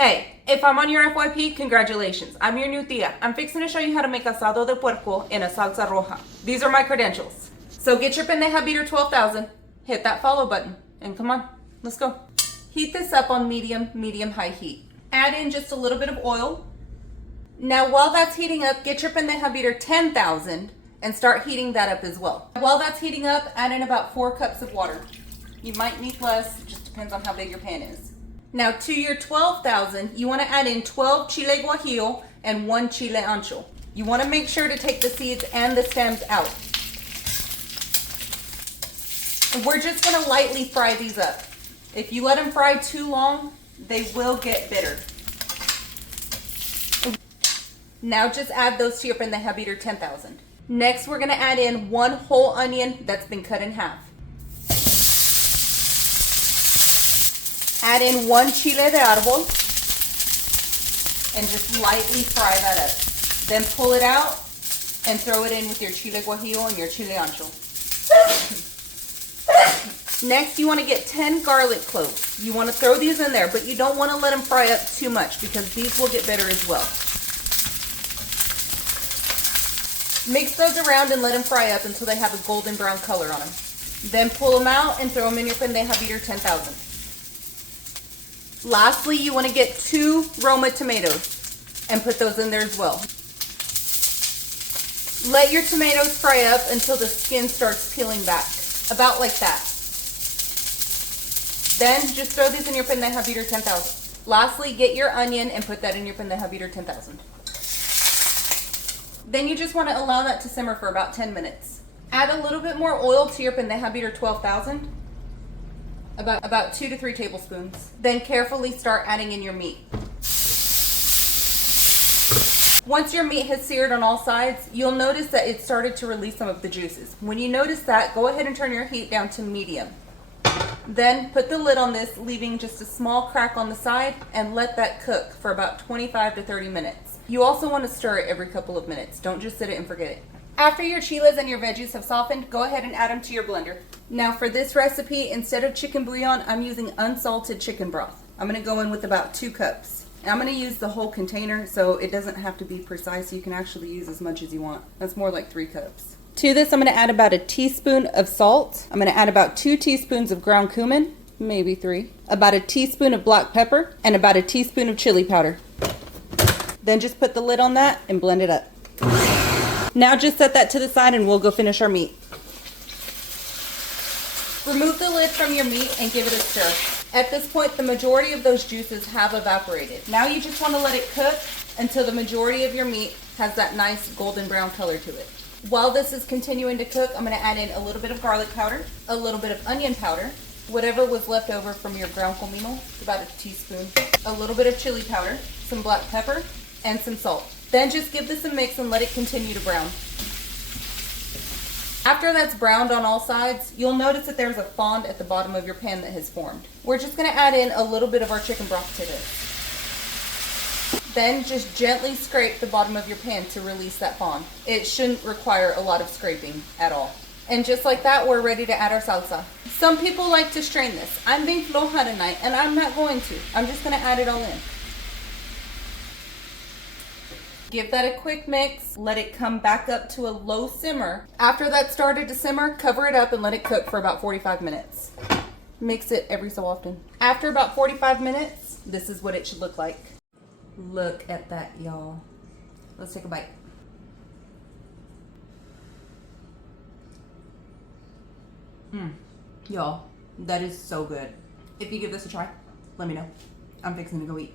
Hey, if I'm on your FYP, congratulations. I'm your new tia. I'm fixing to show you how to make asado de puerco in a salsa roja. These are my credentials. So get your pendeja beater 12,000, hit that follow button, and come on, let's go. Heat this up on medium-high heat. Add in just a little bit of oil. Now while that's heating up, get your pendeja beater 10,000 and start heating that up as well. While that's heating up, add in about 4 cups of water. You might need less, it just depends on how big your pan is. Now to your 12,000, you want to add in 12 chile guajillo and 1 chile ancho. You want to make sure to take the seeds and the stems out. And we're just going to lightly fry these up. If you let them fry too long, they will get bitter. Now just add those to your pendeja beater 10,000. Next, we're going to add in 1 whole onion that's been cut in half. Add in 1 chile de árbol and just lightly fry that up. Then pull it out and throw it in with your chile guajillo and your chile ancho. Next, you want to get 10 garlic cloves. You want to throw these in there, but you don't want to let them fry up too much because these will get bitter as well. Mix those around and let them fry up until they have a golden brown color on them. Then pull them out and throw them in your pendeja beater 10,000. Lastly, you want to get 2 Roma tomatoes and put those in there as well. Let your tomatoes fry up until the skin starts peeling back, about like that. Then just throw these in your pendeja beater 10,000. Lastly, get your onion and put that in your pendeja beater 10,000. Then you just want to allow that to simmer for about 10 minutes. Add a little bit more oil to your pendeja beater 12,000. About 2 to 3 tablespoons. Then carefully start adding in your meat. Once your meat has seared on all sides, you'll notice that it started to release some of the juices. When you notice that, go ahead and turn your heat down to medium. Then put the lid on this, leaving just a small crack on the side, and let that cook for about 25 to 30 minutes. You also want to stir it every couple of minutes. Don't just sit it and forget it. After your chiles and your veggies have softened, go ahead and add them to your blender. Now for this recipe, instead of chicken bouillon, I'm using unsalted chicken broth. I'm going to go in with about 2 cups. And I'm going to use the whole container, so it doesn't have to be precise. You can actually use as much as you want. That's more like 3 cups. To this, I'm going to add about a teaspoon of salt. I'm going to add about 2 teaspoons of ground cumin, maybe 3. About a teaspoon of black pepper, and about a teaspoon of chili powder. Then just put the lid on that and blend it up. Now just set that to the side and we'll go finish our meat. Remove the lid from your meat and give it a stir. At this point, the majority of those juices have evaporated. Now you just want to let it cook until the majority of your meat has that nice golden brown color to it. While this is continuing to cook, I'm going to add in a little bit of garlic powder, a little bit of onion powder, whatever was left over from your ground comino, about a teaspoon, a little bit of chili powder, some black pepper, and some salt. Then just give this a mix and let it continue to brown. After that's browned on all sides, you'll notice that there's a fond at the bottom of your pan that has formed. We're just going to add in a little bit of our chicken broth to this. Then just gently scrape the bottom of your pan to release that fond. It shouldn't require a lot of scraping at all. And just like that, we're ready to add our salsa. Some people like to strain this. I'm being floja tonight, and I'm not going to. I'm just going to add it all in. Give that a quick mix, let it come back up to a low simmer. After that started to simmer, cover it up and let it cook for about 45 minutes. Mix it every so often. After about 45 minutes, this is what it should look like. Look at that, y'all. Let's take a bite. Y'all, that is so good. If you give this a try, let me know. I'm fixing to go eat.